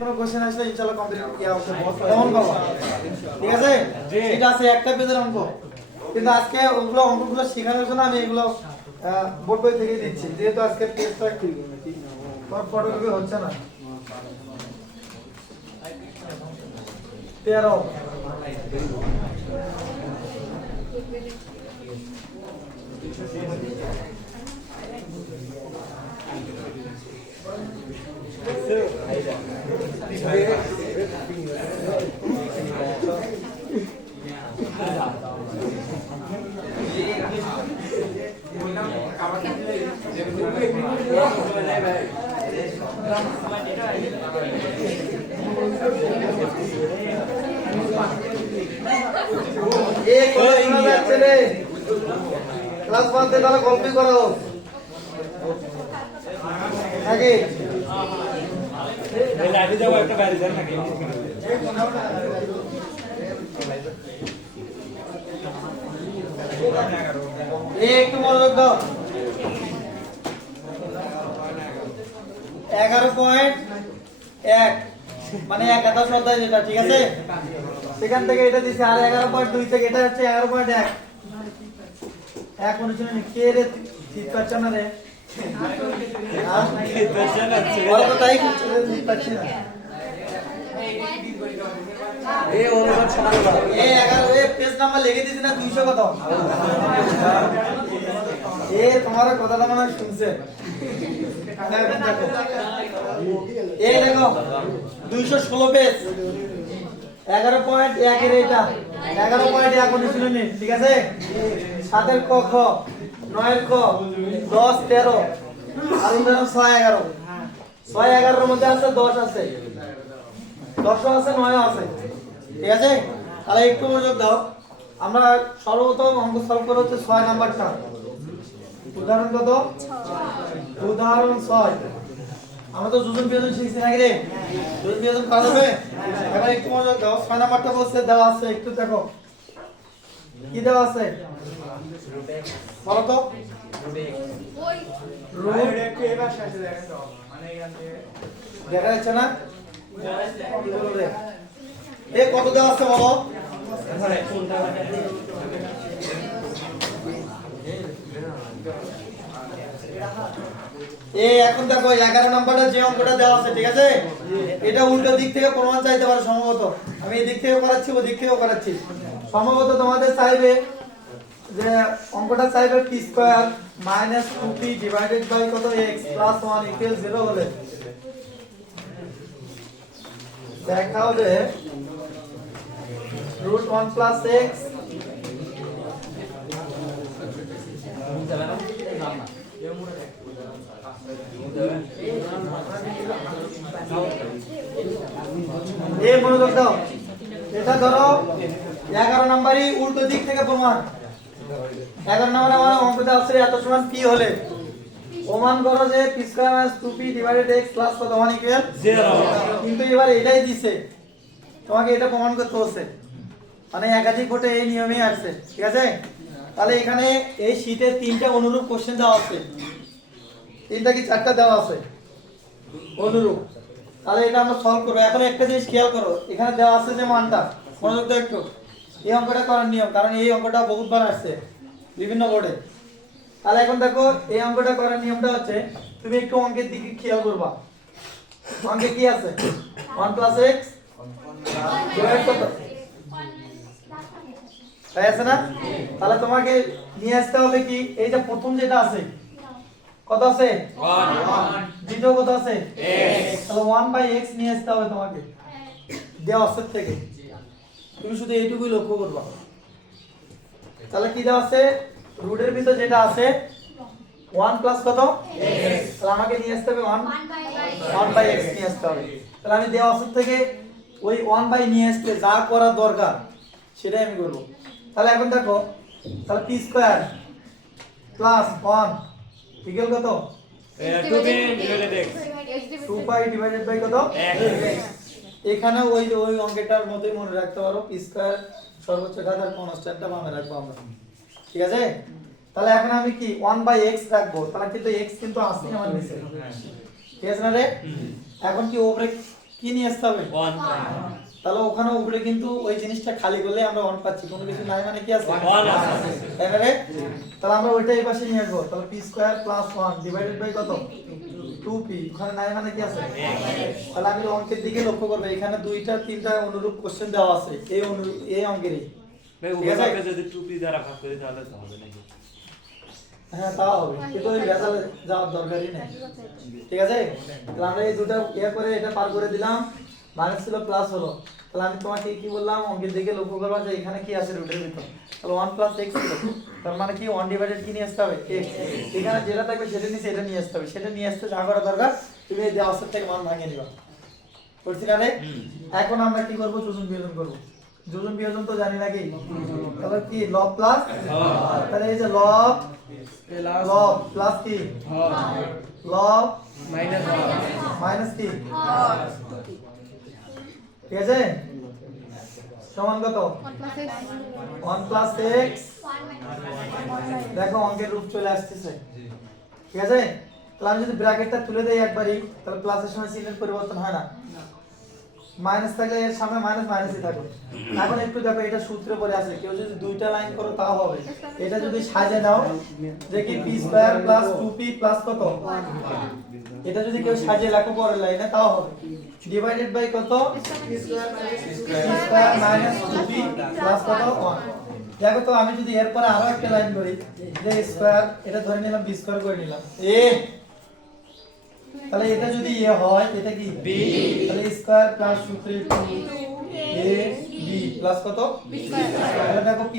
কোনো কোশ্চেন আসলে ইনশাআল্লাহ কমপ্লিট কেমন করব ঠিক আছে এটা আছে একটা পেজের অঙ্ক কিন্তু আজকে ওগুলো অঙ্কগুলো শেখানোর জন্য আমি এগুলো বোর্ড বই থেকে দিচ্ছি যেহেতু আজকে পেজটা ফটোকপি হচ্ছে না 13 ক্লাস বাদে তাহলে গল্পই করো নাকি লাইভে যাবো একটা বাইরে যান নাকি একটু মনোযোগ দাও 11.1 মানে 11 অধ্যায় যেটা ঠিক আছে সেখান থেকে এটা দিছে আর 11.2 থেকে এটা হচ্ছে 11.1 এক অনুশীলন কে রে ঠিক পাচ্ছ না রে বলো তাই ঠিক পাচ্ছি না এই অনুবাদ শোনালো এই 11 এই পেজ নাম্বার লিখে দিছি না 200 কত এই তোমার কথাটা মনে শুনছে এই দেখো 216 পেজ 11.1 এর এটা 11.1 অনুশীলন ঠিক আছে 7 এর ক খ 9 এর ক 10 13 আর উদাহরণ 6 11 6 11 এর মধ্যে আছে 10 আছে 10 আছে 9 আছে ঠিক আছে তাহলে একটু মনোযোগ দাও আমরা সর্বপ্রথম অঙ্ক সলভ করব হচ্ছে 6 নাম্বারটা উদাহরণ কত 6 উদাহরণ 6 আমরা তো যোজন বিয়োজন শিখছি নাকি রে যোজন বিয়োজন করা যাবে এবার একটু মনোযোগ দাও 6 নাম্বারটা বলছে দেওয়া আছে একটু দেখো কি দেওয়া আছে বলো তো রুট একটু এবার শেষে দেখেন তো মানে এখান থেকে দেখা যাচ্ছে না এ কত দেওয়া আছে বলো এই এখন দেখো 11 নাম্বারটা যে অঙ্কটা দেওয়া আছে ঠিক আছে এটা উল্টো দিক থেকে প্রমাণ চাইতে পারে সম্ভবত আমি এই দিক থেকে করাচ্ছি ওই দিক থেকেও করাচ্ছি সম্ভবত তোমাদের চাইবে যে অঙ্কটা চাইবে p square minus 2p divided by কত x প্লাস 1 ইকুয়াল 0 হলে দেখাও যে রুট 1 প্লাস x এই মনোযোগ দাও এটা ধরো 11 নাম্বারই উল্টো দিক থেকে প্রমাণ 11 নাম্বার আমার অঙ্কটা আছে এত সমান p হলে প্রমাণ করো যে p square minus 2p divided x plus কত 1 ইকুয়াল 0 কিন্তু এবার এটাই দিছে তোমাকে এটা প্রমাণ করতে হচ্ছে মানে একাধিক ভোটে এই নিয়মেই আসছে ঠিক আছে তাহলে এখানে এই শীটে তিনটা অনুরূপ কোশ্চেন দেওয়া আছে তিনটা কি চারটা দেওয়া আছে অনুরূপ তাহলে এটা আমরা সলভ করব এখন একটা জিনিস খেয়াল করো এখানে দেওয়া আছে যে মানটা মনোযোগ দাও একটু এই অঙ্কটা করার নিয়ম কারণ এই অঙ্কটা বহুতবার আসছে বিভিন্ন বোর্ডে তাহলে এখন দেখো এই অঙ্কটা করার নিয়মটা হচ্ছে তুমি একটু অঙ্কের দিকে খেয়াল করবা অঙ্কে কি আছে 1 প্লাস x ডিভাইড কত তাই আছে না তাহলে তোমাকে নিয়ে আসতে হবে কি এই যে প্রথম যেটা আছে কত আছে 1 দ্বিতীয় কত আছে x তাহলে 1/x নিয়ে আসতে হবে তোমাকে দেওয়া আছে থেকে তুমি শুধু এইটুকুই লক্ষ্য করবা তাহলে কি দেওয়া আছে রুটের ভিতর যেটা আছে 1 প্লাস কত x তাহলে আমাকে নিয়ে আসতে হবে 1/x নিয়ে আসতে হবে তাহলে আমি দেওয়া আছে থেকে ওই 1/, নিয়ে আসতে যা করা দরকার সেটাই আমি করব তাহলে এখন দেখো তাহলে p স্কয়ার প্লাস 1 ইকুয়াল কত 2p divided x 2π divided by কত x এখানে ওই অঙ্কটার মতই মনে রাখতে পারো p স্কয়ার সর্বোচ্চ ঘাত আর কনস্ট্যান্টটা মনে রাখবো আমরা ঠিক আছে তাহলে এখন আমি কি 1/x রাখবো তাহলে কিন্তু x কিন্তু আছে আমার নিচে ঠিক আছে না রে এখন কি উপরে কি নিয়ে আসতে হবে? 1 তাহলে ওখানে উপরে কিন্তু ওই জিনিসটা খালি করলে আমরা 1 পাচ্ছি, কোনো কিছু নাই মানে কি আছে? 1 আছে। তাই না রে? তাহলে আমরা ওইটা এই পাশে নিয়ে আসবো, তাহলে p square plus 1 divided by কত? 2p। ওখানে নাই মানে কি আছে? তাহলে আমি অঙ্কের দিকে লক্ষ্য করব, এখানে দুইটা তিনটা অনুরূপ কোশ্চেন দেওয়া আছে এই অনুরূপ এই অঙ্কেরই। ভাই ঠিক আছে? উপরে যদি 2p দ্বারা ভাগ করি তাহলে তো হবে নাকি? হ্যাঁ তাও হবে, কিন্তু ওই ভেজালে যাওয়ার দরকারই নেই। ঠিক আছে, তাহলে আমরা এই দুটো ইয়ে করে এটা পার করে দিলাম, মাইনাস ছিল প্লাস হলো। তাহলে আমি তোমাকে কি বললাম, অঙ্কের দিকে লক্ষ্য করবা যে এখানে কি আছে রুটের ভিতর। তাহলে 1 প্লাস x ছিল, তার মানে কি 1 ডিভাইডেড কি নিয়ে আসতে হবে? x। এখানে যেটা থাকবে সেটা নিচে এটা নিয়ে আসতে হবে, সেটা নিয়ে আসতে যা করা দরকার তুমি এই দেওয়া অবস্থা থেকে মান ভাঙিয়ে নিবা। বুঝছি না রে? এখন আমরা কি করব? যোজন বিয়োজন করব। যোজন বিয়োজন তো জানি নাকি? তাহলে কি লব প্লাস, তাহলে এই যে লব লব প্লাস কি লব মাইনাস কি, ঠিক আছে, সমান কত? 1 প্লাস x। দেখো অঙ্কের রূপ চলে আসতেছে। ঠিক আছে, তাহলে আমি যদি ব্র্যাকেটটা তুলে দেই একবারই, তাহলে প্লাসের সময় চিহ্নের পরিবর্তন হয় না, মাইনাস থাকলে এর সামনে মাইনাস মাইনাসই থাকবে। এখন একটু দেখো, এটা সূত্রে পড়ে আছে, কেউ যদি দুইটা লাইন করো তাও হবে। এটা যদি সাজিয়ে নাও যে কি p square plus 2p plus কত, এটা যদি কেউ সাজিয়ে লেখো পরের লাইনে তাও হবে, ডিভাইডেড বাই কত, p square minus 2p plus কত 1। দেখো তো আমি যদি এরপরে আরো একটা লাইন করি যে স্কয়ার, এটা ধরে নিলাম b স্কয়ার করে নিলাম a, তাহলে এটা যদি এ হয় এটা কি b, তাহলে স্কয়ার প্লাস সূত্রে 2a b প্লাস কত b স্কয়ার। তাহলে দেখো p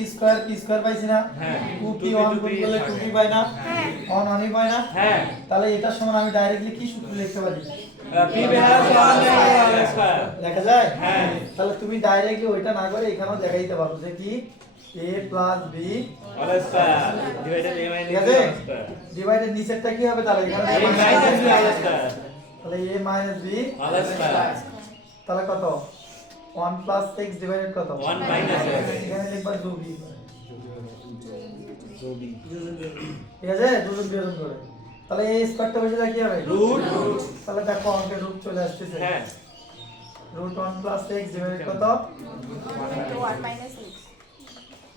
স্কয়ার পাইছি না, হ্যাঁ 2p 1 গুণ করলে 2p পাই না, 1 1 পাই না। হ্যাঁ তাহলে এটা সমান আমি ডাইরেক্টলি কি সূত্র লিখতে পারি? p প্লাস 1 স্কয়ার দেখা যায়? হ্যাঁ। তাহলে তুমি ডাইরেক্টলি ওইটা না করে এখানেও দেখাই দিতে পারো যে কি a plus b all square divided a ঠিক মাইনাস আছে, b স্কয়ার ডিভাইডেড নিচেরটা কি হবে? তাহলে এখানে a minus b all square তাহলে a minus b all square তাহলে কত 1 প্লাস x ডিভাইডেড কত 1 মাইনাস x এখানে লিখবা 2b। ঠিক আছে, যোজন বিয়োজন করে তাহলে এই স্কয়ারটা বসে যায় কি হবে? রুট। তাহলে দেখো অঙ্কের রূপ চলে আসতেছে, হ্যাঁ রুট 1 প্লাস x ডিভাইডেড কত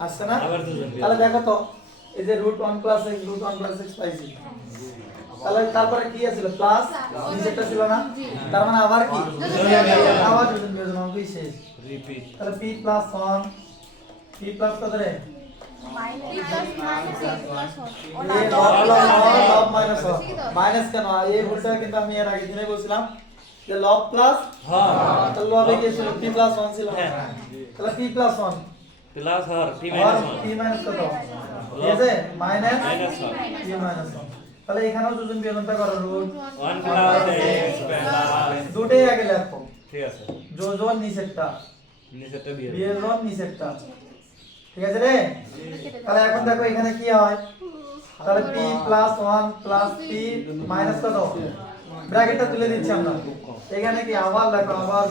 আসছে না? আবার যোজন বিয়োজন। তাহলে দেখো তো এই যে রুট 1 প্লাস x পাইছি, তাহলে তারপরে কি আছিল? প্লাস, নিচেরটা ছিল না, তার মানে আবার কি আবার যোজন বিয়োজন অঙ্কই শেষ। রিপিট তাহলে p প্লাস 1 p প্লাস কত রে? লব মাইনাস 1 মাইনাস কেন? এই ভুলটা কিন্তু আমি এর আগে দিনে বলছিলাম যে লব প্লাস, হ্যাঁ তাহলে লবে কি ছিল? p প্লাস 1 ছিল, হ্যাঁ। তাহলে p প্লাস 1 প্লাস হর p আর মাইনাস p মাইনাস কত? ঠিক আছে, মাইনাস মাইনাস 1 p মাইনাস 1। তাহলে এখানেও যোজন বিয়োজনটা করো, রুট 1 প্লাস x প্লাস দুটেই আগে লেখো, ঠিক আছে যোজন নিচেরটা, নিচেরটা বিয়োগ বিয়োজন নিচেরটা। ঠিক আছে রে? তাহলে এখন দেখো এখানে কি হয়, তাহলে p plus 1 plus p minus কত, ব্র্যাকেটটা তুলে দিচ্ছি আমরা, এখানে কি আবার লেখো, আবার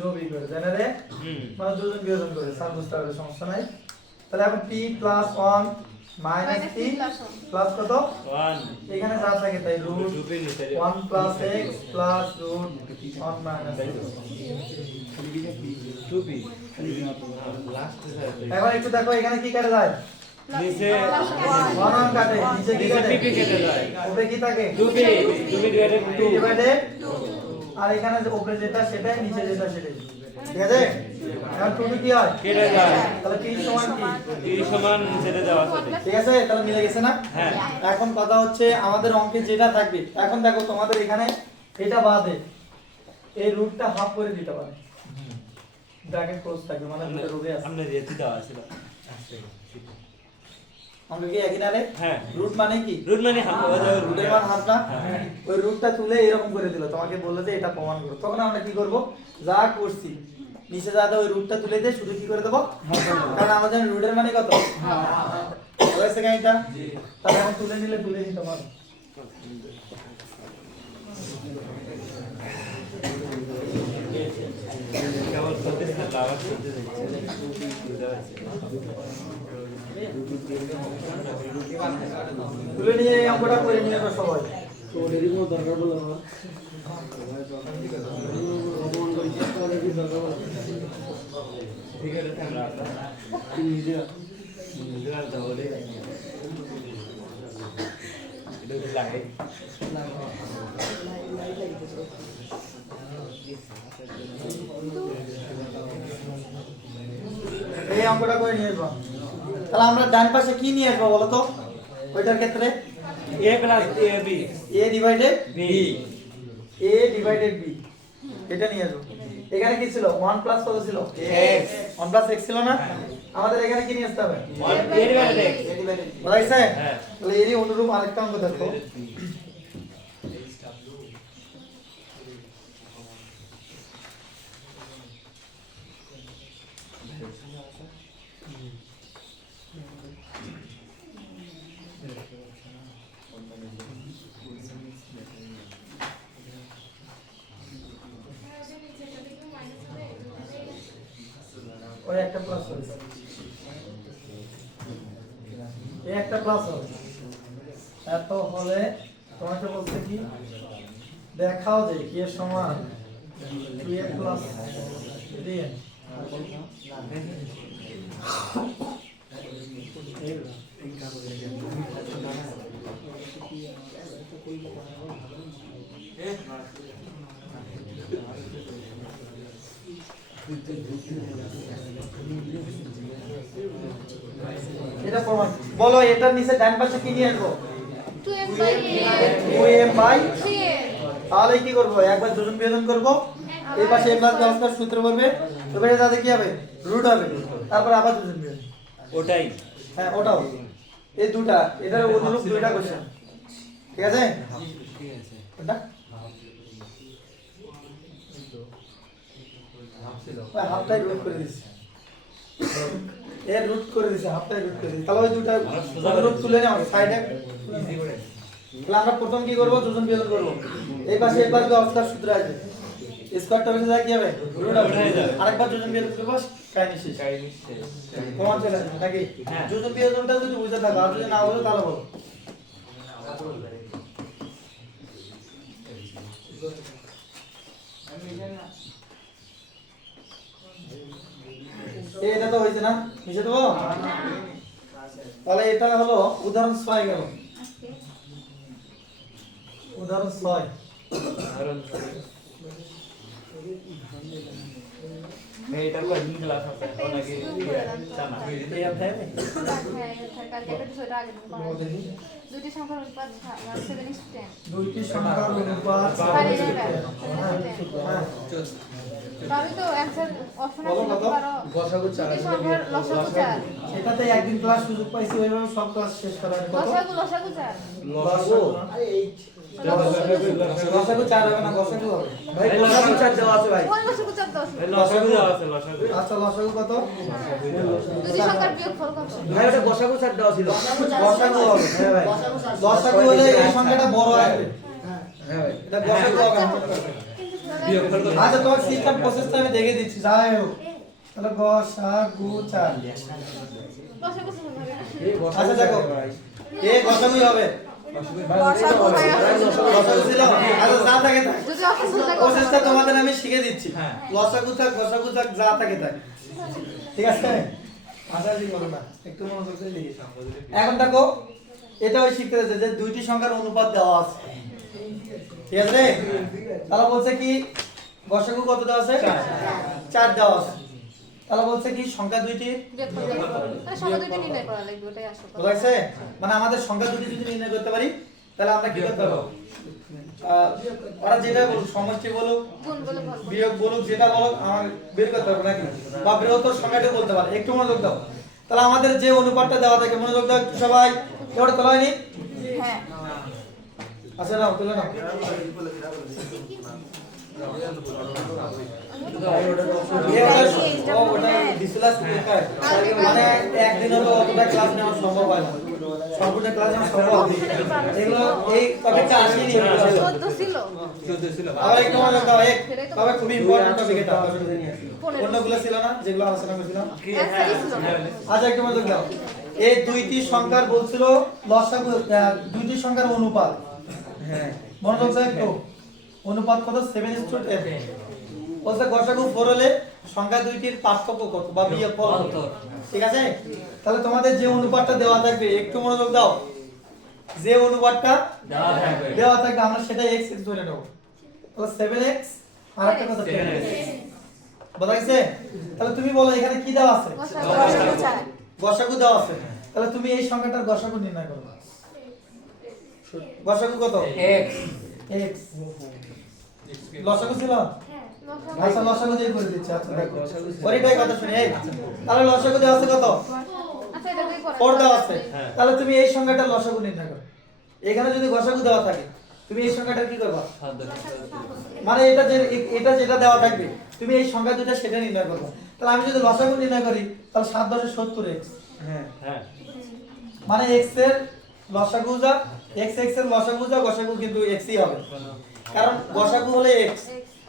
যোগী করে তাই না রে? মানে যোজন বিয়োজন করে, স্যার বুঝতে পারবে, সমস্যা নাই। তাহলে এখন p plus 1 minus p plus কত 1 এখানে যা থাকে তাই রুট রুপে নিচে 1 plus x plus root 1 minus x। 2p last এখন একটু দেখো এখানে কি কাটে যায়, নিচে 1 কাটে, নিচে কি নিচে কাটে, p কেটে যায় উপরে কি থাকে 2p ডিভাইডেড 2 ডিভাইডেড, আর এখানে যে উপরে যেটা সেটাই, নিচে যেটা সেটাই। ঠিক আছে, এখন 2 কি হয় কেটে যায় তাহলে p সমান কি, p সমান নিচে যাওয়া আছে ঠিক আছে, তাহলে মিলে গেছে না? হ্যাঁ এখন কথা হচ্ছে আমাদের অঙ্কে যেটা থাকবে, এখন দেখো তোমাদের এখানে এটা বাদে এই রুটটা হাফ করে দিতে পারে, ব্র্যাকেট ক্লোজ থাকবে, মানে দুটো রুটে আছে। আমরা যেতে দেওয়া ছিল অঙ্ক কি একই না রে? হ্যাঁ রুট মানে কি, রুট মানে হাফ হয়ে যাবে রুটের মান হাফ না? ওই রুটটা তুলে এরকম করে দিল, তোমাকে বললো যে এটা প্রমাণ করো, তখন আমরা কি করব, যা করছি নিচে যাতে ওই রুটটা তুলে দিয়ে শুধু কি করে দেবো, কারণ আমরা জানি রুটের মানে কত হয়েছে কেন এটা, তাহলে এখন তুলে নিলে তুলে নিতে পারো। কেবল করতে থাকলে আবার করতে যাচ্ছে তুলে নিয়ে এই অঙ্কটা করে নিয়ে সবাই। ওদেরই কোনো দরকার বলে না অপমান করি ওদেরই দরকার বলে ঠিক আছে আমরা নিজে নিজেরা তাহলে এটা লাগে এই অঙ্কটা করে নিয়ে আসবো। তাহলে আমরা ডান পাশে কি নিয়ে আসবো বলো তো ওইটার ক্ষেত্রে a plus ab a divided b a divided b এটা নিয়ে আসবো। এখানে কি ছিল 1 প্লাস কত ছিল x 1 প্লাস x ছিল না আমাদের এখানে কি নিয়ে আসতে হবে a divided x বুঝাইছে হ্যাঁ। তাহলে এরই অনুরূপ আরেকটা অঙ্ক দেখো ওই একটা প্লাস হবে এই একটা প্লাস হবে এত হলে তোমাকে বলতে কি দেখাও যে কি এর সমান 2a প্লাস 3n এটা প্রমাণ বলো এটার নিচে ডান পাশে কি নিয়ে আসবো 2m বাই তাহলে কি করব একবার যোজন বিয়োজন করব এই পাশে a প্লাস b স্কয়ার সূত্র করবে এবারে তাতে কি হবে রুট হবে তারপর আবার যোজন বিয়োজন ওটাই হ্যাঁ ওটাও এই দুটা এটার অনুরূপ দুইটা কোশ্চেন ঠিক আছে এটা হাফটাই রুট করে দিছি এর রুট করে দিছি হাফটাই রুট করে দিছি তাহলে ওই দুটা অনুরূপ তুলে নাও সাইডে ইজি করে তাহলে আমরা প্রথম কি করব যোজন বিয়োজন করব এই পাশে একবার স্কয়ার সূত্র আসবে স্কয়ারটা বেশি যায় কি হবে রুট হবে আরেকবার যোজন বিয়োজন করব কাহিনী শেষ প্রমাণ চলে আসবে নাকি হ্যাঁ। যোজন বিয়োজনটা যদি বুঝতে থাকো আর যদি না বুঝো তাহলে বলো এটা তো হইছে না মিশে দেবো তাহলে এটা হলো উদাহরণ 6 গেল উদাহরণ 6 এটা কোন ক্লাস আছে ওনাকে জানা এই অধ্যায়ে দুটি সংখ্যার অনুপাত 7:10 দুইটি সংখ্যার অনুপাত তবে তো অ্যানসার অপশন বলো আছে কত? পারো গসাগু চার দুটি সংখ্যার লসাগু 4 এটাতে একদিন ক্লাস সুযোগ পাইছি ওইভাবে সব ক্লাস শেষ করা হয় কত লসাগু 4 লসাগু আরে 8 লসাগু 4 হবে না লসাগু হবে ভাই গসাগু চার দেওয়া আছে ভাই কোন লসাগু 4 দাও লসাগু দেওয়া আছে লসাগু আচ্ছা লসাগু কত দুটি সংখ্যার বিয়োগফল কত ভাই ওটা গসাগু চার দেওয়া ছিল লসাগু হবে হ্যাঁ ভাই লসাগু হলে এই সংখ্যাটা বড় আসবে হ্যাঁ ভাই এটা লসাগু হবে না। আচ্ছা তোমার সিস্টেম প্রসেসটা আমি দেখে দিচ্ছি যাই হোক তাহলে গসাগু 4 লসাগু হবে না এই আচ্ছা দেখো এই গসাগু হবে লসাগু লসাগু ছিল আচ্ছা যা থাকে থাক যদি অপশন থাকে প্রসেসটা তোমাদের আমি শিখে দিচ্ছি হ্যাঁ। লসাগু থাক গসাগু থাক যা থাকে থাক ঠিক আছে আশা করি করো না একটু মনোযোগ দিয়ে লিখে এখন দেখো এটা ওই শিখতে যাচ্ছে যে দুইটি সংখ্যার অনুপাত দেওয়া আছে ঠিক আছে রে? তাহলে বলছে কি গসাগু কত দেওয়া আছে 4 দেওয়া আছে তাহলে বলছে কি সংখ্যা দুইটি বিয়োগফল তাহলে সংখ্যা দুটি নির্ণয় করা লাগবে ওটাই আসল কথা। বুঝাইছে মানে আমাদের সংখ্যা দুটি যদি নির্ণয় করতে পারি তাহলে আমরা কি করতে পারবো ওরা যেটা বলুক সমষ্টি বলুক গুণ বলে ভাগ বলে। বিয়োগ বলুক যেটা বলুক আমার বের করতে পারবো নাকি বা বৃহত্তর সংখ্যাটা বলতে পারে একটু মনোযোগ দাও তাহলে আমাদের যে অনুপাতটা দেওয়া থাকে মনোযোগ দাও একটু সবাই এবারে তোলা হয়নি হ্যাঁ আচ্ছা নাও তুলে নাও মানে একদিন হলো অতটা ক্লাস নেওয়া সম্ভব হয় না সম্পূর্ণ ক্লাস নেওয়া সম্ভব হয় না। এগুলো এই টপিকটা আসেনি 14 ছিল আবার একটু মনোযোগ দাও তবে খুবই ইম্পর্টেন্ট টপিক এটা 15 অন্যগুলো ছিল না যেগুলো আলোচনা করেছিলাম অ্যানসারই ছিল না। আচ্ছা একটু মনোযোগ দাও এই দুইটি সংখ্যার বলছিল লসাগু দুইটি সংখ্যার অনুপাত হ্যাঁ মনোযোগ দাও একটু। অনুপাত কত? 7:10। বলছে গসাগু 4 হলে সংখ্যা দুইটির পার্থক্য কত বা বিয়োগফল কত? ঠিক আছে? তাহলে তোমাদের যে অনুপাতটা দেওয়া থাকবে একটু মনোযোগ দাও। যে অনুপাতটা দেওয়া থাকবে আমরা সেটা x x ধরে নেব। তাহলে 7x আর একটা কত? 10x। বোঝা গেছে? তাহলে তুমি বলো এখানে কি দেওয়া আছে? গসাগু দেওয়া আছে। তাহলে তুমি এই সংখ্যাটার গসাগু নির্ণয় করো। গসাগু কত? x x। লসাগু ছিল? আচ্ছা লসাগু দিয়ে করে দিচ্ছি। আচ্ছা দেখো পরেরটাই কথা শুনি। এই তাহলে লসাগু দেওয়া আছে কত? আচ্ছা এটা দিয়ে করো 4 দেওয়া আছে। তাহলে তুমি এই সংখ্যাটার লসাগু নির্ণয় করো। এখানে যদি গসাগু দেওয়া থাকে তুমি এই সংখ্যাটার কি করবা? মানে এটা যেটা দেওয়া থাকবে তুমি এই সংখ্যা দুটো সেটা নির্ণয় করবে। তাহলে আমি যদি লসাগু নির্ণয় করি তাহলে 7 10 70x। হ্যাঁ হ্যাঁ মানে x এর লসাগু যা x এর লসাগু যা গসাগু কিন্তু x ই হবে। কারণ গসাগু হলে x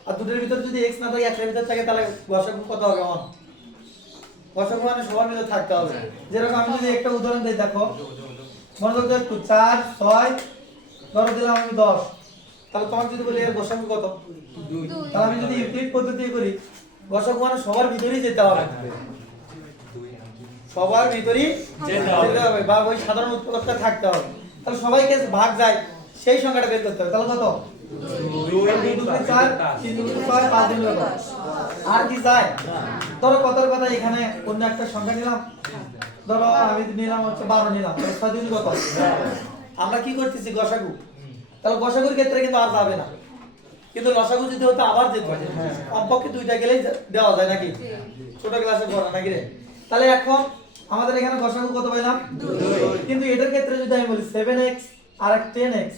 আর দুটোর ভিতর যদি x না থাকে একটার ভিতর থাকে তাহলে গসাগু কত হবে? 1। গসাগু মানে সবার ভিতর থাকতে হবে। যেরকম আমি যদি একটা উদাহরণ দেই দেখো মনোযোগ দাও একটু। 4 6 ধরো দিলাম আমি 10। তাহলে তোমাকে যদি বলি এর গসাগু কত? 2। তাহলে আমি যদি ইউক্লিড পদ্ধতি করি গসাগু মানে সবার ভিতরেই যেতে হবে। সবার ভিতরেই যেতে হবে বা ওই সাধারণ উৎপাদকটা থাকতে হবে। তাহলে সবাইকে ভাগ যায় সেই সংখ্যাটা বের করতে হবে। তাহলে কত? 2 2 4 3 2 6 5 2 10। আর কি যায়? ধরো কতর কথা এখানে অন্য একটা সংখ্যা নিলাম। ধরো আমি নিলাম হচ্ছে 12 নিলাম। তাহলে 6 2 কত? আমরা কি করতেছি? গসাগু। তাহলে গসাগুর ক্ষেত্রে কিন্তু আর যাবে না। কিন্তু লসাগু যদি হতো আবার যেত। কমপক্ষে দুইটা গেলেই দেওয়া যায় নাকি? ছোট ক্লাসে পড়া নাকি রে? তাহলে এখন আমাদের এখানে গসাগু কত পেলাম? 2। কিন্তু এটার ক্ষেত্রে যদি আমি বলি 7x আর 10x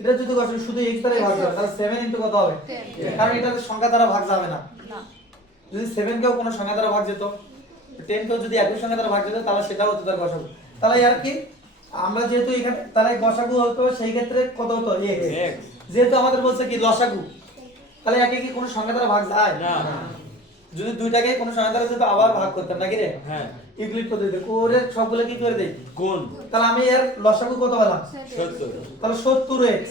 এটা যদি গসাগু শুধু x দ্বারাই ভাগ হয় তাহলে 7 ইনটু কত হবে? কারণ এটা সংখ্যা দ্বারা ভাগ যাবে না। যদি 7 কেও কোনো সংখ্যা দ্বারা ভাগ যেত 10 কেও যদি একই সংখ্যা দ্বারা ভাগ যেত তাহলে সেটাও হতো তার গসাগু। তাহলে আর কি আমরা যেহেতু এখানে তাহলে গসাগু হতো সেই ক্ষেত্রে কত হতো? x। যেহেতু আমাদের বলছে কি লসাগু তাহলে একে কি কোনো সংখ্যা দ্বারা ভাগ যায় না? যদি দুইটাকে কোনো সংখ্যা দ্বারা যদি আবার ভাগ করতাম নাকি রে? হ্যাঁ ইউক্লিড পদ্ধতিতে করে সবগুলো কি করে দেই? গুণ। তাহলে আমি এর লসাগু কত পেলাম? 70। তাহলে 70x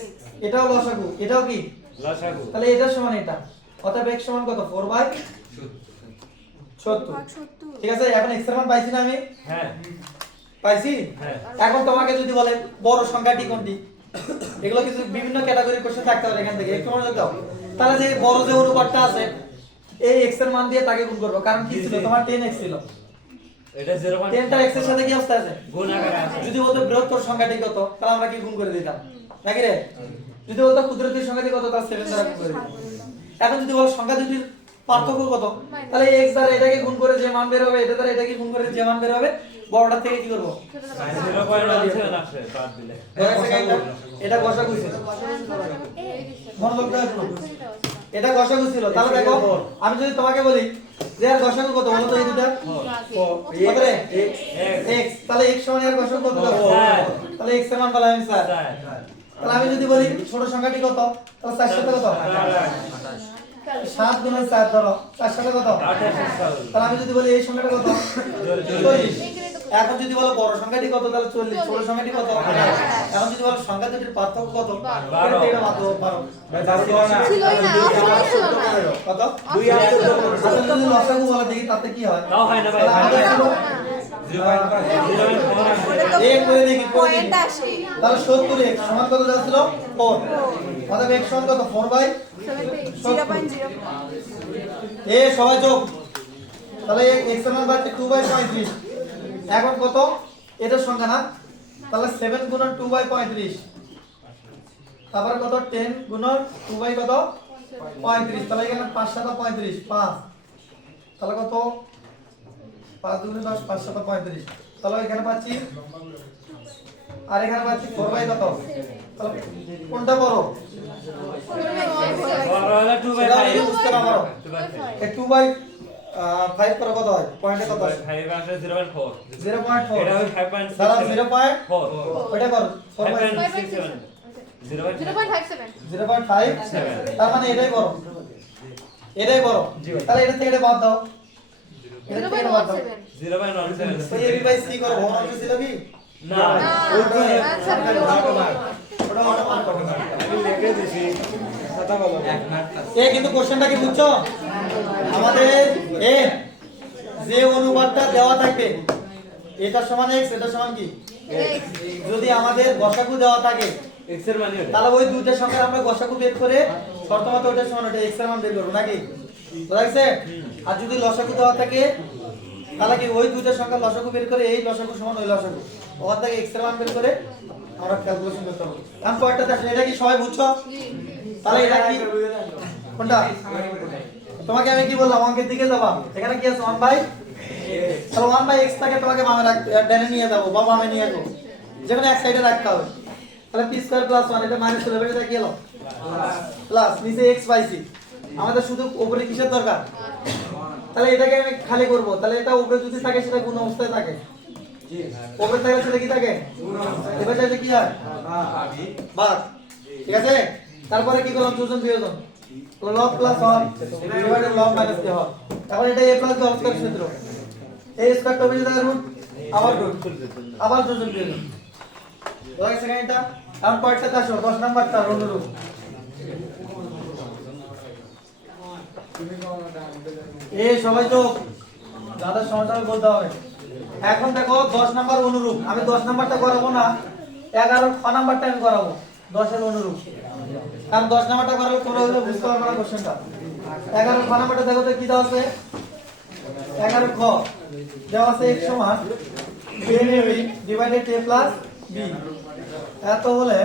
এটাও লসাগু এটাও কি লসাগু। তাহলে এটা সমান এটা অতএব x সমান কত? 4/70। ঠিক আছে? এখন x এর মান পাইছি না আমি? হ্যাঁ পাইছি। এখন তোমাকে যদি বলে বড় সংখ্যাটি কোনটি এগুলো কিছু বিভিন্ন ক্যাটাগরি কোশ্চেন থাকতে পারে এখান থেকে একটু মনোযোগ দাও। তাহলে যে বড় যে অনুপাতটা আছে এই x এর মান দিয়ে তাকে গুণ করব। কারণ কি ছিল? তোমার 10x ছিল। এটা 0.10 10টা x এর সাথে কি অবস্থা আছে? গুণ আকারে আছে। যদি বলতো বৃহত্তর সংখ্যাটি কত তাহলে আমরা কি গুণ করে দিতাম নাকি রে? যদি বলতো ক্ষুদ্রতর সংখ্যাটি কত তাহলে 7 দ্বারা গুণ করে দিতাম। এখন যদি বল সংখ্যা দুটির পার্থক্য কত তাহলে x দ্বারা এটাকে গুণ করে যে মান বের হবে এটা দ্বারা এটাকে গুণ করে যে মান বের হবে বড়টা থেকে কি করব? 0.17 আসে বাদ দিলে। এটা গসাগু ছিল। মনোযোগ দাও একটু। এটা গসাগু ছিল। তাহলে দেখো আমি যদি তোমাকে বলি যে এর গসাগু কত বলো তো এই দুটো? কত রে? x। তাহলে x সমান এর গসাগু কত? তাহলে x এর মান বলা আমি 4। তাহলে আমি যদি বলি ছোট সংখ্যাটি কত তাহলে 4 সাথে কত? 7 গুণ 4 ধরো 4 সাথে কত? 28। তাহলে আমি যদি বলি এই সংখ্যাটা কত? 40। এখন যদি বলো বড় সংখ্যাটি কত তাহলে 40। ছোট সংখ্যাটি কত? এখন যদি বলো সংখ্যা দুটির পার্থক্য কত? এটা মাত্র 12। ছিলই না অপশনই ছিল না কত? 2 আর 2। এখন যদি লসাগু বলা দেখি তাতে কি হয়? তাও হয় না ভাই। এক করে দেখি পয়েন্ট আসে তাহলে 70x সমান কত যাচ্ছিল? 4। অতএব x সমান কত? 4/0.0। এ সবাই যোগ। তাহলে x এর মান বাড়ছে 2/35। এখন কত? এটা সংখ্যা না? তাহলে 7 গুণন 2/35। তারপর কত? 10 গুণন 2 কত? 35। তাহলে এখানে 5 7 35 5। তাহলে কত? 5 2 10 5 7 35। তাহলে এখানে পাচ্ছি আর এখানে পাচ্ছি 4 কত? তাহলে কোনটা বড়? বড় হলো 2/5 বুঝতে না পারো। এই 2/5 করে কত হয়? পয়েন্টে কত হয়? 5 আসলে 0.4 0.4 এটা হয় 5.6 দাঁড়াও 0.4 ওটা করো 5.67 0.57 0.57 তার মানে এটাই বড় তাহলে এটা থেকে এটা বাদ দাও এটা থেকে এটা বাদ দাও 0.17 তো a b বাই c করো ভগ্নাংশ ছিল কি না আনসার ওটা মান কত আমি লিখে দিছি কথা বলো এ কিন্তু কোশ্চেনটা কি বুঝছো আমাদের এ যে অনুপাতটা দেওয়া থাকবে এটা সমান x এটা সমান কি যদি আমাদের গসাগু দেওয়া থাকে x এর মানে তাহলে ওই দুইটা সংখ্যা আমরা গসাগু বের করে শর্তমত ওইটা সমান ওটা x এর মান বের করব নাকি বুঝা গেছে আর যদি লসাগু দেওয়া থাকে তাহলে কি ওই দুইটা সংখ্যা লসাগু বের করে এই লসাগু সমান ওই লসাগু ওর থেকে x এর মান বের করে আমরা ক্যালকুলেশন করতে হবে কারণ পয়েন্টটা দেখো এটা কি সবাই বুঝছো তাহলে এটা কি কোনটা তোমাকে আমি কি বললাম অঙ্কের দিকে যাবা এখানে কি আছে 1 বাই তাহলে 1 বাই x টাকে তোমাকে বামে রাখতে ডানে নিয়ে যাবো বা বামে নিয়ে যাবো যেখানে এক সাইডে রাখতে হবে তাহলে p স্কয়ার প্লাস 1 এটা মাইনাস হলো এটা কি হলো প্লাস নিচে x বাই c আমাদের শুধু উপরে কিসের দরকার তাহলে এটাকে আমি খালি করব তাহলে এটা উপরে যদি থাকে সেটা গুণ অবস্থায় থাকে জি উপরে থাকলে সেটা কি থাকে এবার এটা কি হয় বাদ ঠিক আছে তারপরে কি করলাম যোজন বিয়োজন লব প্লাস হর ডিভাইডেড লব মাইনাস কে হর এখন এটা a plus b whole square সূত্র a square two b the root আবার যোজন বিয়োজন বুঝা গেছে এটা এখন পয়েন্টটা আসো 10 নাম্বারটা অনুরূপ এই সবাই তো যাদের সমস্যা হবে বলতে হবে এখন দেখো 10 নাম্বার অনুরূপ আমি 10 নাম্বারটা করাবো না 11 খ নাম্বারটা আমি করাবো 10 এর অনুরূপ কারণ 10 নাম্বারটা করালে তোমরা হয়তো বুঝতে পারবে না কোশ্চেনটা 11 খ নাম্বারটা দেখো তো কি দেওয়া আছে 11 খ দেওয়া আছে x সমান ab divided a plus b এত হলে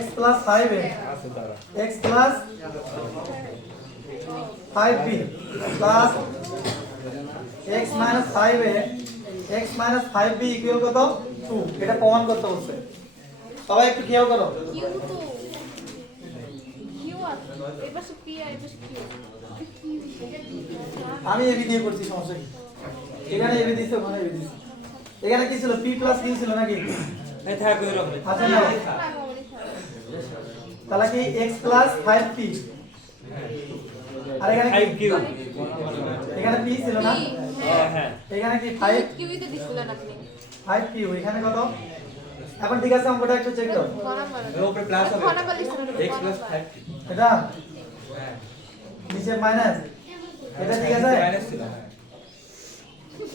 x plus 5a x plus 5b plus x minus 5a x minus 5b equal কত 2 এটা প্রমাণ করতে হচ্ছে সবাই একটু খেয়াল করো কিউ তো কিউ আছে এবার সে পি আর এবার কিউ আমি এবি দিয়ে করছি সমস্যা কি এখানে এবি দিছে ওখানে এবি দিছে এখানে কি ছিল p প্লাস q ছিল নাকি এই থাক কই রকম আচ্ছা না তাহলে কি x প্লাস 5p আর এখানে 5q এখানে p ছিল না হ্যাঁ এখানে কি 5 কিউই তো দিছিলেন আপনি 5p এখানে কত এখন ঠিক আছে অঙ্কটা একটু চেক করো এর উপরে প্লাস হবে x 5 এটা নিচে মাইনাস এটা ঠিক আছে মাইনাস ছিল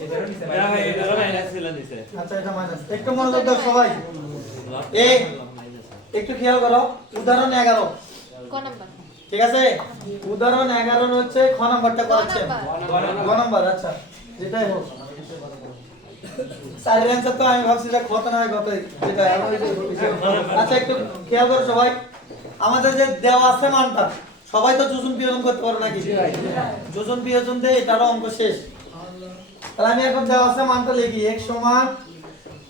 এটা ভাই এটা মাইনাস ছিল নিচে আচ্ছা এটা মাইনাস একটু মনোযোগ দাও সবাই এই একটু খেয়াল করো উদাহরণ 11 ক নাম্বার ঠিক আছে উদাহরণ 11 হচ্ছে খ নাম্বারটা করাচ্ছে গ নাম্বার আচ্ছা যেটাই হোক সাইড অ্যানসার তো আমি ভাবছি যে কত না হয় কত যেটা আচ্ছা একটু খেয়াল করো সবাই আমাদের যে দেওয়া আছে মানটা সবাই তো যোজন বিয়োজন করতে পারো নাকি যোজন বিয়োজন দিয়ে এটারও অঙ্ক শেষ তাহলে আমি এখন দেওয়া আছে মানটা লিখি x সমান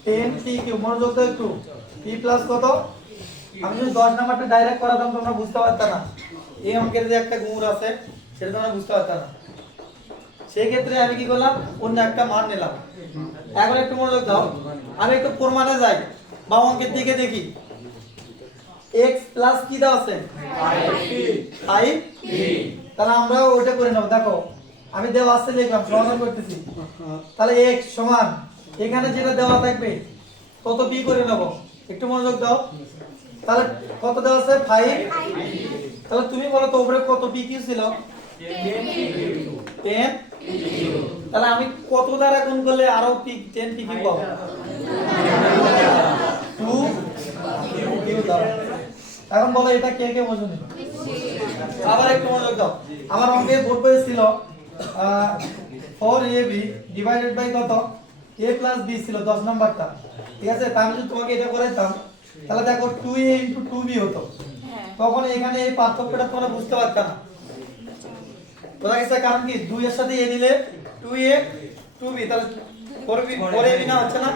10 p কিউব মনোযোগ দাও একটু p প্লাস কত আমি যদি 10 নাম্বারটা ডাইরেক্ট করাতাম তোমরা বুঝতে পারতা না এই অঙ্কের যে একটা গুণ আছে সেটা তোমরা বুঝতে পারতা না সেই ক্ষেত্রে আমি কি করলাম অন্য একটা মান নিলাম এখন একটু মনোযোগ দাও আমি একটু প্রমাণে যাই বা অঙ্কের দিকে দেখি x প্লাস কি দাও আছে 5p তাহলে আমরা ওটা করে নেব দেখো আমি দেওয়া আছে লিখলাম সমাধান করতেছি তাহলে x সমান এখানে যেটা দেওয়া থাকবে কত p করে নেব একটু মনোযোগ দাও তাহলে কত দেওয়া আছে 5 তাহলে তুমি বলো তো উপরে কত p কি ছিল 10 তাহলে আমি কত দ্বারা গুণ করলে আরো p 10 p কি পাবো 2 q দ্বারা এখন বলো এটা কে কে বোঝেনি আবার একটু মনোযোগ দাও আমার অঙ্কে বোর্ড পেজ ছিল 4ab ডিভাইডেড বাই কত a প্লাস b ছিল 10 নাম্বারটা ঠিক আছে তাহলে যদি তোমাকে এটা করাইতাম তাহলে দেখো 2a * 2b হতো তখন এখানে এই পার্থক্যটা তোমরা বুঝতে পারতা না তোমরা গেছে কারণ কি 2 এর সাথে a দিলে 2a 2b তাহলে 4ab না হচ্ছে না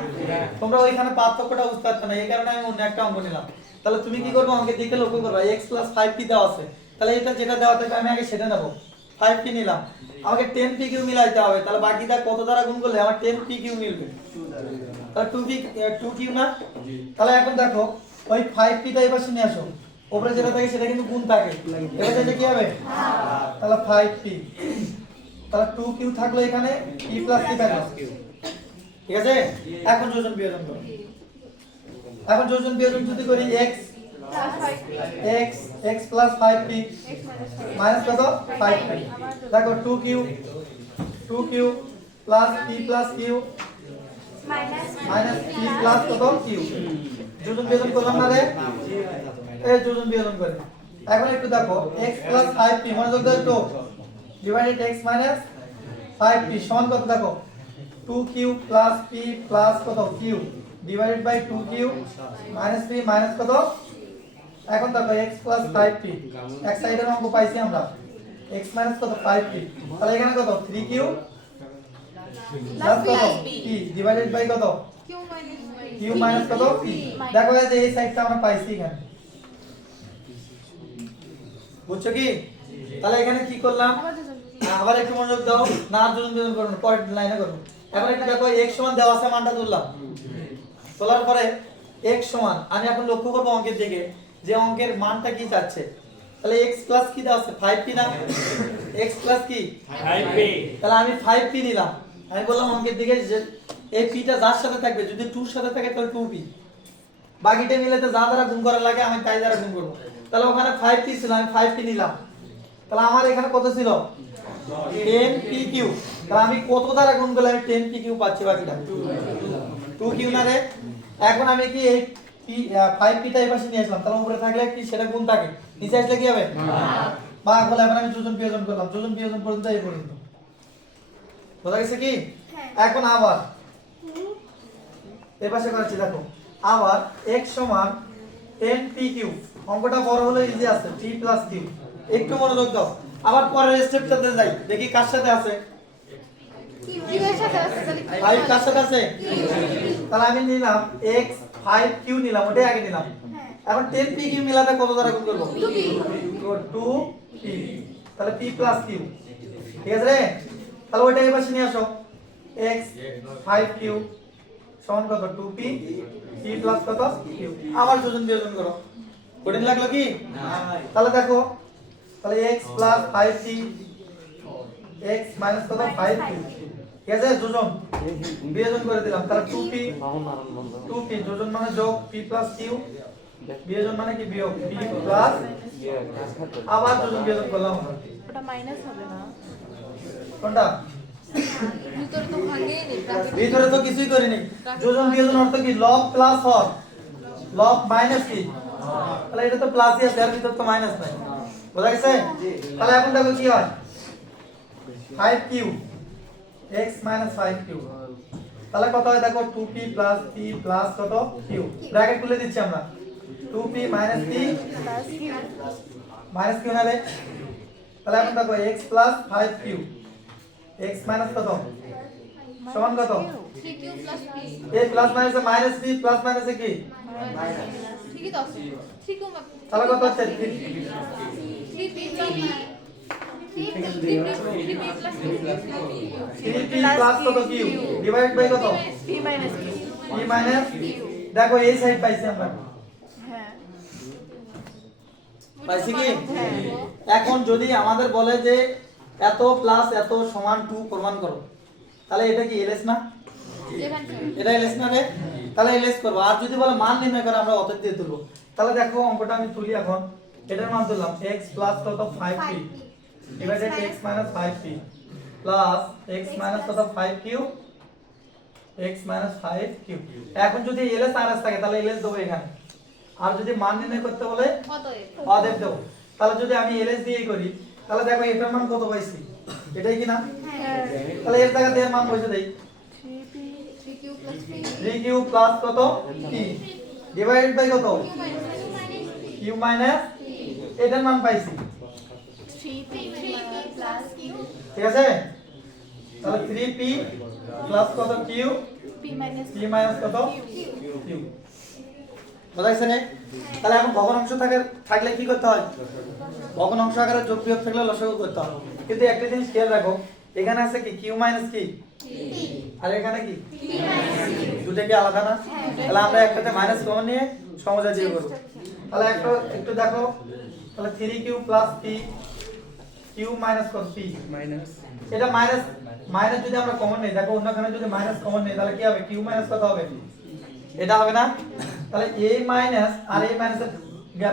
তোমরা ওইখানে পার্থক্যটা বুঝতে পারতা না এই কারণে আমি অন্য একটা অঙ্ক নিলাম তাহলে তুমি কি করবে অঙ্কের দিকে লক্ষ্য করবে x + 5p দেওয়া আছে তাহলে এটা যেটা দেওয়া থাকে আমি আগে সেটা নেব 5p নিলাম আমাকে 10pq মিলাইতে হবে তাহলে বাকিটা কত দ্বারা গুণ করলে আমার 10pq মিলবে তাহলে 2q না তাহলে এখন দেখো ওই 5p টা এবার নিয়ে আসো উপরে যেটা থাকে সেটা কিন্তু গুণ থাকে এবার এটা কি হবে তাহলে 5p তাহলে 2q থাকলো এখানে p + p থাকলো ঠিক আছে এখন যোজন বিয়োজন করো এখন যোজন বিয়োজন যদি করি x plus 5p x x plus 5p x minus 5 minus কত 5p দেখো 2q 2q plus p plus q minus minus p plus কত q যোজন বিয়োজন করলাম না রে এই যোজন বিয়োজন করি এখন একটু দেখো x plus 5p মনোযোগ দাও একটু ডিভাইডেড x minus 5p সমান কত দেখো 2q plus p plus কত q divided by 2q minus p minus কত এখন দেখো x plus 5p এক সাইডের অঙ্ক পাইছি আমরা x minus কত 5p তাহলে এখানে কত 3q plus কত p ডিভাইডেড বাই কত q q minus কত p দেখো এই যে এই সাইডটা আমরা পাইছি এখানে বুঝছো কি তাহলে এখানে কি করলাম আবার যোজন আবার একটু মনোযোগ দাও না আর যোজন বিয়োজন করুন পরের লাইনে করুন এখন একটু দেখো x সমান দেওয়া আছে মানটা তুললাম তোলার পরে x সমান আমি এখন লক্ষ্য করব অঙ্কের দিকে যে অঙ্কের মানটা কি যাচ্ছে তাহলে x প্লাস কি দেওয়া আছে 5p না x প্লাস কি 5p তাহলে আমি 5p নিলাম আমি বললাম অঙ্কের দিকে যে এই p টা যার সাথে থাকবে যদি 2 এর সাথে থাকে তাহলে 2p বাকিটা মিলে তো যা দ্বারা গুণ করা লাগে আমি তাই দ্বারা গুণ করব তাহলে ওখানে 5p ছিল আমি 5p নিলাম তাহলে আমার এখানে কত ছিল 10pq তাহলে আমি কত দ্বারা গুণ করলে আমি 10pq পাচ্ছি বাকিটা 2q না রে এখন আমি কি এই 5p টা এই পাশে নিয়ে আসলাম তাহলে উপরে থাকলে কি সেটা গুণ থাকে নিচে আসলে কি হবে ভাগ হলে এখন আমি যোজন বিয়োজন করলাম যোজন বিয়োজন পর্যন্ত এই পর্যন্ত বোঝা গেছে কি এখন আবার এই পাশে করেছি দেখো আবার x সমান 10pq অঙ্কটা বড় হলে ইজি আছে p plus q একটু মনোযোগ দাও আবার পরের স্টেপটাতে যাই দেখি কার সাথে আছে q এর সাথে আছে তাহলে 5 কার সাথে আছে তাহলে আমি নিলাম x 5q নিলাম ওটাই আগে নিলাম এখন 10pq মিলাতে কত দ্বারা গুণ করব 2p তাহলে p plus q ঠিক আছে রে তাহলে ওইটা এই পাশে নিয়ে আসো x 5q সমান কত 2p p plus কত q আবার যোজন বিয়োজন করো কঠিন লাগলো কি তাহলে দেখো তাহলে x plus 5p x minus কত 5q ঠিক আছে যোজন বিয়োজন করে দিলাম তাহলে 2p যোজন মানে যোগ p plus q বিয়োজন মানে কি বিয়োগ p plus আবার যোজন বিয়োজন করলাম ওটা মাইনাস হবে না কোনটা ভিতরে তো ভাঙেই নেই ভিতরে তো কিছুই করিনি যোজন বিয়োজন অর্থ কি লব প্লাস হর লব মাইনাস কি তাহলে এটা তো প্লাসই আছে এর ভিতর তো মাইনাস নাই বোঝা গেছে তাহলে এখন দেখো কি হয় 5q x 5q তাহলে কত হয় দেখো 2p plus p plus কত q ব্র্যাকেট খুলে দিচ্ছি আমরা 2p minus p plus q minus q না রে তাহলে এখন দেখো x plus 5q x minus কত সমান কত 3q plus p a plus minus A minus b plus minus এ কি ঠিকই তো আছে 3q তাহলে কত হচ্ছে 3p 3p plus q 3p plus কত q ডিভাইড বাই কত p minus q p minus দেখো এই সাইড পাইছি আমরা হ্যাঁ পাইছি কি হ্যাঁ এখন যদি আমাদের বলে যে এত প্লাস এত সমান 2 প্রমাণ করো তাহলে এটা কি এলএস না যেখানে এটা এলএস না রে তাহলে এলএস করব আর যদি বলে মান নির্ণয় করে আমরা অতএব দিয়ে তুলব তাহলে দেখো অঙ্কটা আমি তুলি এখন এটার মান তুললাম x প্লাস কত 5p divided x minus 5p plus x minus কত 5q x minus 5q এখন যদি এলএস আর এস থাকে তাহলে এলএস দেবো এখানে আর যদি মান নির্ণয় করতে বলে অতএব অতএব দেবো তাহলে যদি আমি এলএস দিয়েই করি তাহলে দেখো এটার মান কত পাইছি এটাই কি না হ্যাঁ তাহলে এর জায়গাতে এর মান বসে দেই 3q plus p 3q plus কত p ডিভাইডেড বাই কত q মাইনাস এটার মান পাইছি 3p plus q ঠিক আছে তাহলে 3p প্লাস কত q p minus p minus কত q বুঝাইছে না তাহলে এখন ভগ্নাংশ থাকলে কি করতে হয় ভগ্নাংশ আকারে যোগ বিয়োগ থাকলে লসাগু করতে হয় কিন্তু একটা জিনিস খেয়াল রাখো এখানে আছে কি q মাইনাস কি আর এখানে কি দুটো কি আলাদা না তাহলে আমরা একটাতে মাইনাস কমন নিয়ে সমজাতীয় দিয়ে করব তাহলে একটু দেখো তাহলে 3q p q মাইনাস কত p মাইনাস এটা মাইনাস যদি আমরা কমন নেই দেখো অন্যখানে যদি মাইনাস কমন নেই তাহলে কি হবে q মাইনাস কত হবে এটা হবে না তাহলে a মাইনাস আর a মাইনাস এর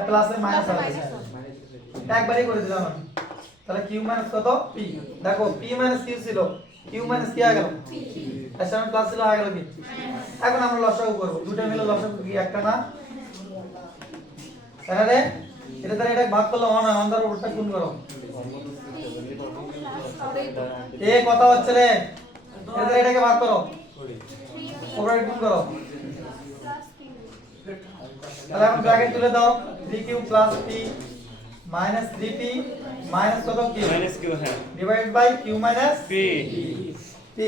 প্লাসে মাইনাস হবে একবারই করে দিলাম আমি তাহলে q মাইনাস কত p দেখো p মাইনাস q ছিল q মাইনাস কি হয়ে গেল এর সামনে প্লাস ছিল হয়ে গেল কি এখন আমরা লসাগু করব দুটো মিলে লসাগু কি একটা না তাহলে এটা দ্বারা এটা ভাগ করলে 1 হয় 1 দ্বারা ওটা গুণ করো এ কথা হচ্ছে রে এটা দ্বারা এটাকে ভাগ করো ওপরে গুণ করো তাহলে এখন ব্র্যাকেট তুলে দাও 3q p minus 3p minus কত q মাইনাস কিউ হ্যাঁ divide by q minus p p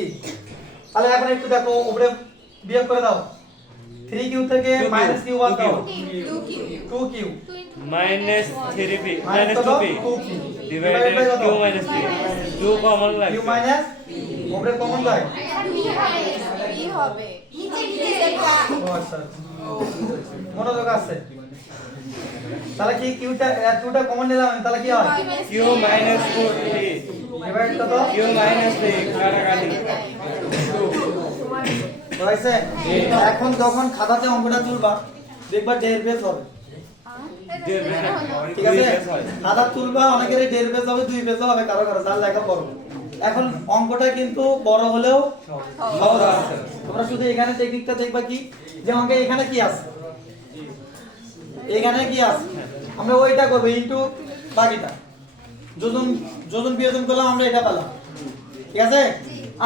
তাহলে এখন একটু দেখো উপরে বিয়োগ করে দাও 3q থেকে minus q বাদ দাও 2q minus 3p minus minus কত 2p 2p divided q minus p 2 common q লাগছে minus উপরে কমন যায় বি হবে ও আচ্ছা মনোযোগ আছে তাহলে কি qটা 2টা কমন নিলাম আমি, তাহলে কি হয় কিউ মাইনাস 4p ডিভাইড কত কিউ মাইনাস 3 কাটাকাটি হয়েছে এখন যখন খাতাতে অঙ্কটা তুলবা দেখবা দেড় পেজ হবে ঠিক আছে খাতা তুলবা অনেকেরই দেড় পেজ হবে 2 পেজ হবে কারো কারো যার লেখা বড় এখন অঙ্কটা কিন্তু বড় হলেও সহজ আছে তোমরা শুধু এখানে টেকনিকটা দেখবা কি যে অঙ্কে এখানে কি আছে এখানে কি আছে আমরা ওইটা করব ইনটু বাকিটা যোজন যোজন বিয়োজন করলাম আমরা এটা পেলাম ঠিক আছে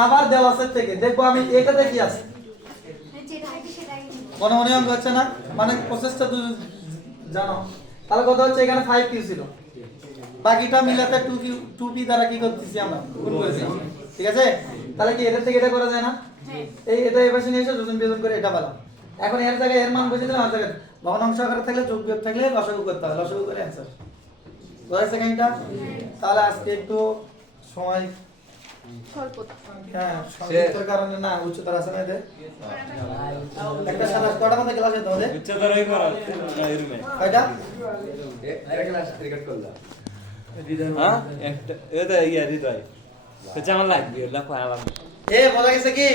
আবার দেওয়া আছে থেকে দেখবো আমি এটাতে কি আছে মনে মনে অঙ্ক হচ্ছে না মানে প্রসেসটা তো জানো তাহলে কথা হচ্ছে এখানে 5q ছিল বাকিটা মিলাতে 2p দ্বারা কি করতেছি আমরা গুণ করেছি ঠিক আছে তাহলে কি এটা থেকে এটা করা যায় না এই এটা এই পাশে নিয়ে এসে যোজন বিয়োজন করে এটা পেলাম এখন এর জায়গায় এর মান বসিয়ে দিলাম আর জায়গায় ভগ্নাংশ আকারে থাকলে যোগ বিয়োগ থাকলে লসাগু করতে হবে লসাগু করে অ্যানসার বুঝাইছে কাহিনীটা তাহলে আজকে একটু সময় স্বল্পতা হ্যাঁ সংযুক্তর কারণে না উচ্চতর আছে না এদের একটা সাথে কয়টা মধ্যে ক্লাস হতো আমাদের উচ্চতর হই করা এই রুমে কয়টা এরা ক্লাস রেকর্ড করলাম হ্যাঁ একটা এটা ইয়া দিতে হয় তো যেমন লাগবে লেখা আলাদা এ বলা গেছে কি